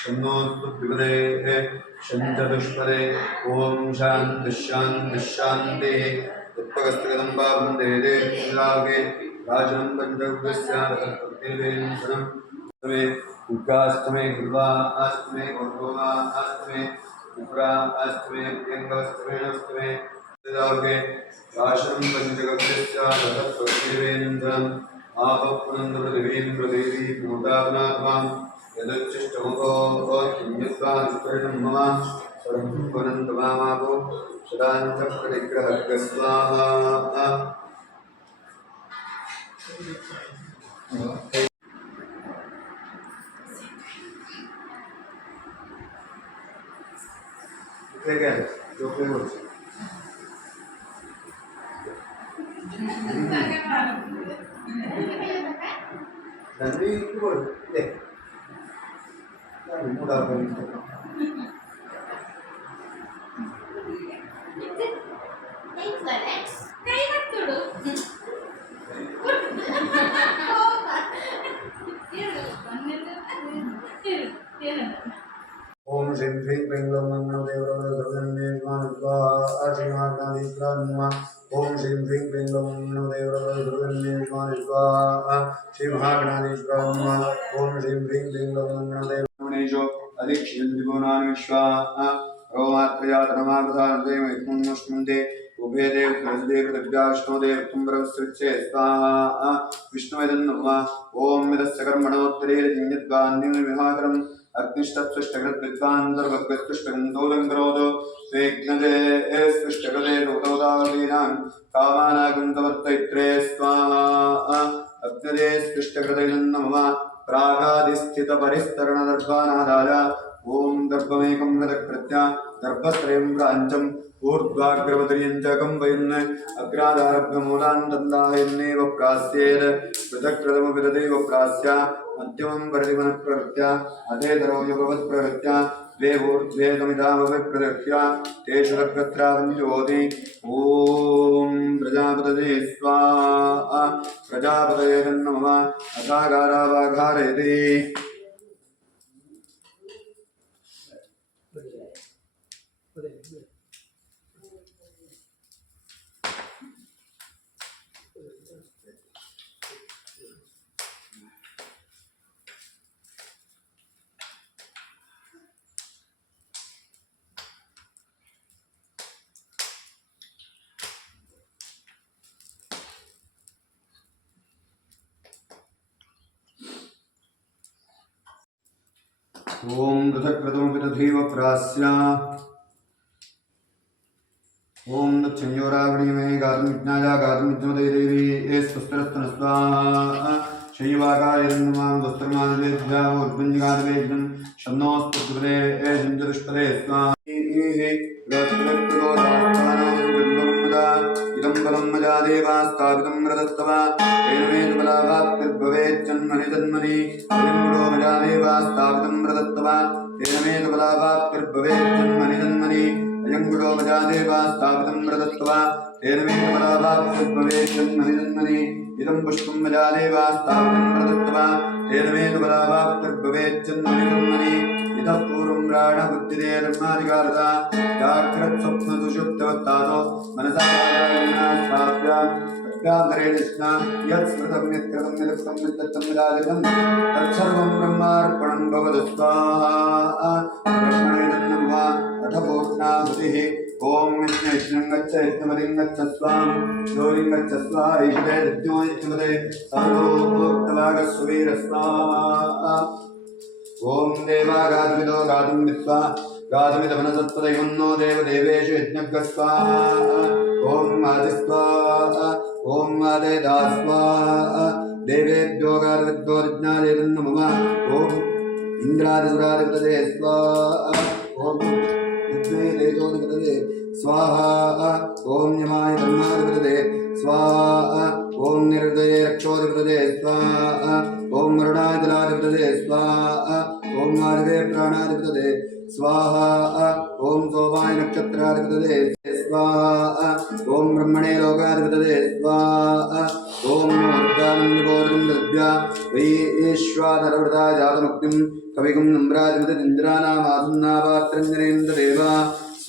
शन्नोस्तुभ्युगदे शञ्चतुष्पदे ॐ शान्तिश्शान्तिश्शान्तिः दुःखगस्तगदं पापं यदुच्छिष्टमुखो किन्युक्त्वा दुष्करणं मम सर्वं पुनन्तमामापो सदाञ्च प्रतिग्रहग्रस्वाहा Thank you. ఇప్పుడు కైకత్తుడు ఓం శ్రీ క్లీం దేవరవరగన్యమానిత్వా ఓం శ్రీ క్లీం క్లీం దేవరవరగన్యమానిత్వా శ్రీ మహాగణాధీశ్వర ఓం శ్రీ క్లీం క్లీం దేవ गुणेशो अधिक्षिद्विगुणान्विश्वा रोमात्रयातनमाधारदेवमुष्मुन्दे उभे देव कृतव्याष्णो देव तुम्ब्रवस्युच्ये स्वाहा विष्णुवेदन्नुमा ॐ मिदस्य कर्मणोत्तरेर्जिन्यद्वान्यविहाकरम् अग्निष्टत्सृष्टकृद्विद्वान्तर्भक्तिस्तुष्टगन्धोदङ्करोदो स्वेग्नजे स्पृष्टकृते लोकौदावलीनां कामानागन्तवर्तयित्रे स्वाहा अग्नजे स्पृष्टकृतैनन्नमः പ്രാഗാതിസ്ഥിതപരിസ്തരണദർഭാനാദായ ഓം ദർഭമേകം നിരകൃത്യ ദർഭത്രയം പ്രാഞ്ചം ഊർധ്വാഗ്രപതിര്യഞ്ചകം വയുന്ന് അഗ്രാദാരഭ്യമൂലാന്തന്തായെന്നേവ പ്രാസ്യേത് പൃഥക്രതമവിരതൈവ പ്രാസ്യ മധ്യമം പരിധിമനഃപ്രവൃത്യ അതേ തരോ യുഗവത് പ്രവൃത്യ ऊर्ध्वेदमिदामविप्रदक्ष्य तेषु लग्रत्रावञ्जोति ॐ प्रजापतये स्वाहा प्रजापतये नमः अथागारावाघारयति ॐ ऋतक्रतुं विदधीवप्रास्या ॐ दक्षिण्योराग्निमहे गातुमिज्ञाया गातुमिज्ञमदे देवी ये स्वस्त्रस्तन स्वाहा शैवाकारिर्नमां वस्त्रमानवेद्यावोर्पुञ्जगानवेद्यं शम्नोस्तुत्पदे ये सञ्चतुष्पदे स्वाहा। మయా దేవాస్థాపితం రథస్తవ ఏనమేతుబలాభాప్తిర్భవేచ్చన్మని జన్మని హరిమృడో మయా దేవాస్థాపితం రథస్తవ ఏనమేతుబలాభాప్తిర్భవేచ్చన్మని జన్మని అయంగుడో మయా దేవాస్థాపితం రథస్తవ ఏనమేతుబలాభాప్తిర్భవేచ్చన్మని జన్మని ఇదం పుష్పం మయా దేవాస్థాపితం రథస్తవ तेन मे बलावाप्तिर्भवेज्जन्मनि जन्मनि इदं पुष्पं मया देवा स्थापितं रदस्तवा तेन मे बलावाप्तिर्भवेज्जन्मनि जन्मनि इतः पूर्वं प्राणबुद्धिदे धर्माधिकारता जाग्रत्स्वप्नदुषुप्तवत्तादो मनसा स्थाप्य तत्कान्तरे निष्णा यत् स्मृतं यत्कृतं यदुक्तं यत्तत्तं यदादितं तत्सर्वं ब्रह्मार्पणं भवतु स्वाहा गच्छ देवागाद्विदो गातुं विद्वा गातुमिदमनसत्त्वदैवन्नो देवदेवेषु यज्ञगस्वाहा ॐ आदिस्वाहा ॐ आदेदास्वाहा देवेभ्यो गार्विद्वो मम ॐ इन्द्रादिसुरादिपदे स्वाहा ॐ विद्मे तेजोदिपदे സ്വാഹാ ഓം യമായ ബ്രഹ്മാതിപൃതേ സ്വാഹാ ഓം നിർഹൃദയ രക്ഷോധിപൃതേ സ്വാഹാ ഓം മരണാചലാധിപൃതേ സ്വാഹാ ഓം മാധവേ പ്രാണാധിപൃതേ സ്വാഹാ ഓം സോമായ നക്ഷത്രാധിപൃതേ സ്വാഹാ ഓം ബ്രഹ്മണേ ലോകാധിപൃതേ സ്വാഹാ ഓം വൈശ്വാധരവൃതാ ജാതമുക്തിം കവികും നമ്രാധിപതി ഇന്ദ്രാനാമാസുന്നാപാത്രഞ്ജനേന്ദ്രദേവ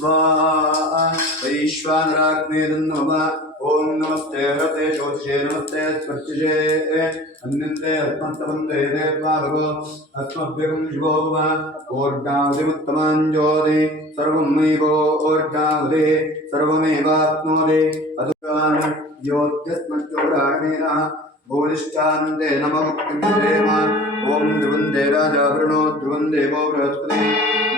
स्वाहा वैश्वानराग्ने नमः ॐ नमस्ते हरते ज्योतिषे नमस्ते स्पर्शिषे अन्यन्ते अस्मत्तवन्ते देवा भगो अस्मभ्यगं शिवो भव ओर्डावधिमुत्तमाञ्जोदे सर्वं मयिवो ओर्डावधे सर्वमेवाप्नोदे अदुरान् योत्यस्मत्योराणेन भूरिष्ठान्ते नम मुक्तिं देव ॐ ध्रुवन्दे राजा वृणो ध्रुवं देवो बृहस्पति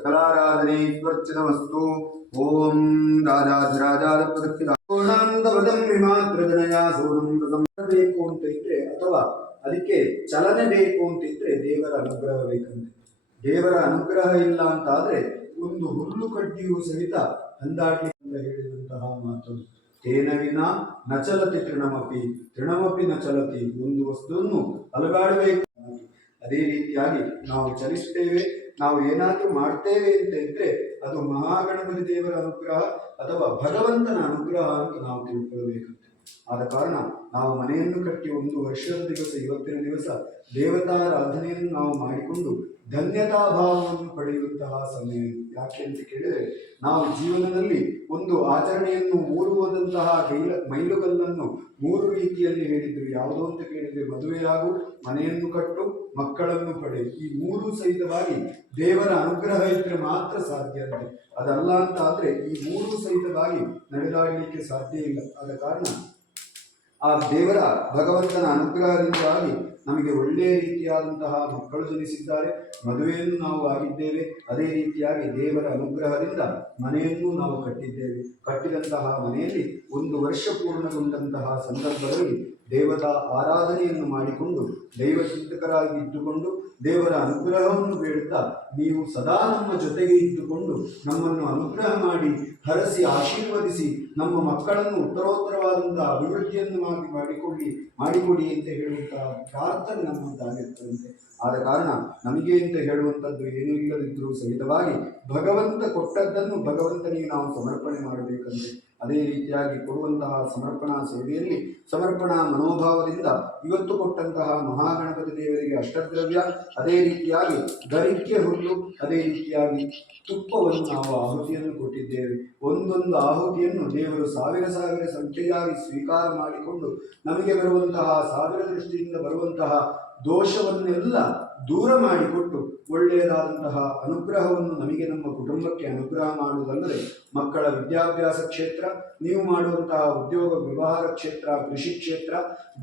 सकलाराधनेश्वर्चितमस्तु ॐ ರಾಜಾಧಿರಾಜಾಲಪದಕ್ಕಿದ ಪೂರ್ಣಾಂತವದಂ ವಿಮಾತ್ರಜನಯ ಸೂರಂ ಪ್ರಥಮ ಬೇಕು ಅಂತ ಇದ್ರೆ ಅಥವಾ ಅದಕ್ಕೆ ಚಲನೆ ಬೇಕು ಅಂತ ಇದ್ರೆ ದೇವರ ಅನುಗ್ರಹ ಬೇಕಂತೆ ದೇವರ ಅನುಗ್ರಹ ಇಲ್ಲ ಅಂತ ಆದ್ರೆ ಒಂದು ಹುಲ್ಲು ಕಡ್ಡಿಯೂ ಸಹಿತ ಹಂದಾಡ್ಲಿ ಅಂತ ಹೇಳಿದಂತಹ ಮಾತು ತೇನ ವಿನ ನಚಲತಿ ತೃಣಮಪಿ ತೃಣಮಪಿ ನಚಲತಿ ಒಂದು ವಸ್ತುವನ್ನು ಅಲಗಾಡಬೇಕು ಅದೇ ರೀತಿಯಾಗಿ ನಾವು ಚಲಿಸ್ತೇವೆ ನಾವು ಏನಾದರೂ ಮಾಡ್ತೇವೆ ಅಂತ ಇದ್ರೆ ಅದು ಮಹಾಗಣಪತಿ ದೇವರ ಅನುಗ್ರಹ ಅಥವಾ ಭಗವಂತನ ಅನುಗ್ರಹ ಅಂತ ನಾವು ತಿಳ್ಕೊಳ್ಬೇಕಂತೆ ಆದ ಕಾರಣ ನಾವು ಮನೆಯನ್ನು ಕಟ್ಟಿ ಒಂದು ವರ್ಷದ ದಿವಸ ಇವತ್ತಿನ ದಿವಸ ದೇವತಾರಾಧನೆಯನ್ನು ನಾವು ಮಾಡಿಕೊಂಡು ಧನ್ಯತಾ ಭಾವವನ್ನು ಪಡೆಯುವಂತಹ ಸಮಯ ಯಾಕೆ ಅಂತ ಕೇಳಿದರೆ, ನಾವು ಜೀವನದಲ್ಲಿ ಒಂದು ಆಚರಣೆಯನ್ನು ಮೂರುವುದಂತಹ ಗೈಲ ಮೈಲುಗಲ್ಲನ್ನು ಮೂರು ರೀತಿಯಲ್ಲಿ ಹೇಳಿದ್ರು. ಯಾವುದು ಅಂತ ಕೇಳಿದರೆ, ಮದುವೆಯಾಗು, ಮನೆಯನ್ನು ಕಟ್ಟು, ಮಕ್ಕಳನ್ನು ಪಡೆ. ಈ ಮೂರು ಸಹಿತವಾಗಿ ದೇವರ ಅನುಗ್ರಹ ಇದ್ದರೆ ಮಾತ್ರ ಸಾಧ್ಯ ಅಂತ. ಅದಲ್ಲ ಅಂತ ಆದ್ರೆ ಈ ಮೂರು ಸಹಿತವಾಗಿ ನಡೆದಾಡಲಿಕ್ಕೆ ಸಾಧ್ಯ ಇಲ್ಲ. ಆದ ಕಾರಣ ಆ ದೇವರ ಭಗವಂತನ ಅನುಗ್ರಹದಿಂದಾಗಿ ನಮಗೆ ಒಳ್ಳೆಯ ರೀತಿಯಾದಂತಹ ಮಕ್ಕಳು ಜನಿಸಿದ್ದಾರೆ. ಮದುವೆಯನ್ನು ನಾವು ಆಗಿದ್ದೇವೆ. ಅದೇ ರೀತಿಯಾಗಿ ದೇವರ ಅನುಗ್ರಹದಿಂದ ಮನೆಯನ್ನು ನಾವು ಕಟ್ಟಿದ್ದೇವೆ. ಕಟ್ಟಿದಂತಹ ಮನೆಯಲ್ಲಿ ಒಂದು ವರ್ಷ ಪೂರ್ಣಗೊಂಡಂತಹ ಸಂದರ್ಭದಲ್ಲಿ ದೇವತಾ ಆರಾಧನೆಯನ್ನು ಮಾಡಿಕೊಂಡು ದೈವಚಿಂತಕರಾಗಿ ಇದ್ದುಕೊಂಡು ದೇವರ ಅನುಗ್ರಹವನ್ನು ಬೇಡುತ್ತಾ ನೀವು ಸದಾ ನಮ್ಮ ಜೊತೆಗೆ ಇದ್ದುಕೊಂಡು ನಮ್ಮನ್ನು ಅನುಗ್ರಹ ಮಾಡಿ ಹರಸಿ ಆಶೀರ್ವದಿಸಿ ನಮ್ಮ ಮಕ್ಕಳನ್ನು ಉತ್ತರೋತ್ತರವಾದಂತಹ ಅಭಿವೃದ್ಧಿಯನ್ನು ಮಾಡಿ ಮಾಡಿಕೊಳ್ಳಿ, ಮಾಡಿಕೊಡಿ ಅಂತ ಹೇಳುವಂತಹ ಪ್ರಾರ್ಥನೆ ನಮ್ಮದ್ದಾಗಿರ್ತದಂತೆ ಆದ ಕಾರಣ ನಮಗೆ ಅಂತ ಹೇಳುವಂಥದ್ದು ಏನೂ ಇಲ್ಲದಿದ್ದರೂ ಸಹಿತವಾಗಿ ಭಗವಂತ ಕೊಟ್ಟದ್ದನ್ನು ಭಗವಂತನಿಗೆ ನಾವು ಸಮರ್ಪಣೆ ಮಾಡಬೇಕಂತೆ. ಅದೇ ರೀತಿಯಾಗಿ ಕೊಡುವಂತಹ ಸಮರ್ಪಣಾ ಸೇವೆಯಲ್ಲಿ ಸಮರ್ಪಣಾ ಮನೋಭಾವದಿಂದ ಇವತ್ತು ಕೊಟ್ಟಂತಹ ಮಹಾಗಣಪತಿ ದೇವರಿಗೆ ಅಷ್ಟದ್ರವ್ಯ ಅದೇ ರೀತಿಯಾಗಿ ಗರಿಕೆ ಹುಲ್ಲು, ಅದೇ ರೀತಿಯಾಗಿ ತುಪ್ಪವನ್ನು ನಾವು ಆಹುತಿಯನ್ನು ಕೊಟ್ಟಿದ್ದೇವೆ. ಒಂದೊಂದು ಆಹುತಿಯನ್ನು ದೇವರು ಸಾವಿರ ಸಾವಿರ ಸಂಖ್ಯೆಯಾಗಿ ಸ್ವೀಕಾರ ಮಾಡಿಕೊಂಡು ನಮಗೆ ಬರುವಂತಹ ಸಾವಿರ ದೃಷ್ಟಿಯಿಂದ ಬರುವಂತಹ ದೋಷವನ್ನೆಲ್ಲ ದೂರ ಮಾಡಿಕೊಟ್ಟು ಒಳ್ಳೆಯದಾದಂತಹ ಅನುಗ್ರಹವನ್ನು ನಮಗೆ ನಮ್ಮ ಕುಟುಂಬಕ್ಕೆ ಅನುಗ್ರಹ ಮಾಡುವುದಲ್ಲದೆ ಮಕ್ಕಳ ವಿದ್ಯಾಭ್ಯಾಸ ಕ್ಷೇತ್ರ, ನೀವು ಮಾಡುವಂತಹ ಉದ್ಯೋಗ ವ್ಯವಹಾರ ಕ್ಷೇತ್ರ, ಕೃಷಿ ಕ್ಷೇತ್ರ,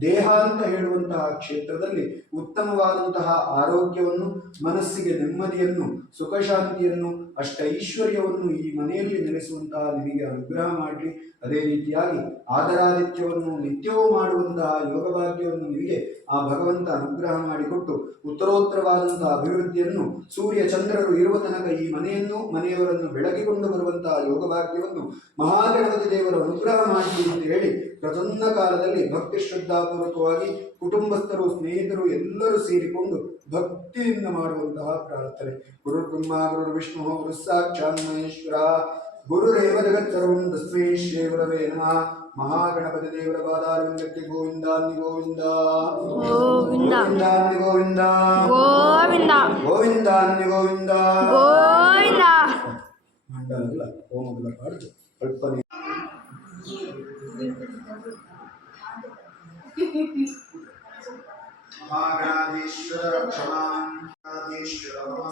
ದೇಹ ಅಂತ ಹೇಳುವಂತಹ ಕ್ಷೇತ್ರದಲ್ಲಿ ಉತ್ತಮವಾದಂತಹ ಆರೋಗ್ಯವನ್ನು, ಮನಸ್ಸಿಗೆ ನೆಮ್ಮದಿಯನ್ನು, ಸುಖಶಾಂತಿಯನ್ನು, ಅಷ್ಟೈಶ್ವರ್ಯವನ್ನು ಈ ಮನೆಯಲ್ಲಿ ನೆಲೆಸುವಂತಹ ನಿಮಗೆ ಅನುಗ್ರಹ ಮಾಡಲಿ. ಅದೇ ರೀತಿಯಾಗಿ ಆದರಾದಿತ್ಯವನ್ನು ನಿತ್ಯವೂ ಮಾಡುವಂತಹ ಯೋಗಭಾಗ್ಯವನ್ನು ನಿಮಗೆ ಆ ಭಗವಂತ ಅನುಗ್ರಹ ಮಾಡಿಕೊಟ್ಟು ಉತ್ತರೋತ್ತರವಾದಂತಹ ಅಭಿವೃದ್ಧಿಯನ್ನು ಸೂರ್ಯ ಚಂದ್ರರು ಇರುವ ತನಕ ಈ ಮನೆಯನ್ನು ಮನೆಯವರನ್ನು ಬೆಳಗಿಕೊಂಡು ಬರುವಂತಹ ಯೋಗ ಭಾಗ್ಯವನ್ನು ಮಹಾಗಣಪತಿ ದೇವರ ಅನುಗ್ರಹ ಮಾಡಿ ಅಂತ ಹೇಳಿ ಪ್ರಸನ್ನ ಕಾಲದಲ್ಲಿ ಭಕ್ತಿ ಶ್ರದ್ಧಾಪೂರ್ವಕವಾಗಿ ಕುಟುಂಬಸ್ಥರು ಸ್ನೇಹಿತರು ಎಲ್ಲರೂ ಸೇರಿಕೊಂಡು ಭಕ್ತಿಯಿಂದ ಮಾಡುವಂತಹ ಪ್ರಾರ್ಥನೆ. ಗುರು ಬ್ರಹ್ಮ ಗುರು ವಿಷ್ಣು ಗುರು ಸಾಕ್ಷಾತ್ ಮಹೇಶ್ವರ ಗುರುರೇವ ಜಗತ್ ಸರ್ವಂ ತಸ್ಮೈ ನಮಃ. ಮಹಾಗಣಪತಿ ದೇವರ ಪಾದಾರವಿಂದಕ್ಕೆ ಗೋವಿಂದಾನಿ ಗೋವಿಂದ. ಗೋವಿಂದ. ಗೋವಿಂದಾನಿ ಗೋವಿಂದ. ಗೋವಿಂದ ಗೋವಿಂದಾನಿ ಗೋವಿಂದ ಗೋವಿಂದ ಮಂಡಲಗಳ ಹೋಮಗಳ ಪಾಡ್ದು ಕಲ್ಪನೆ ಮಹಾಗಣಾಧೀಶ್ವರ ರಕ್ಷಮಾಂ ಗಣಾಧೀಶ್ವರ ಮಮ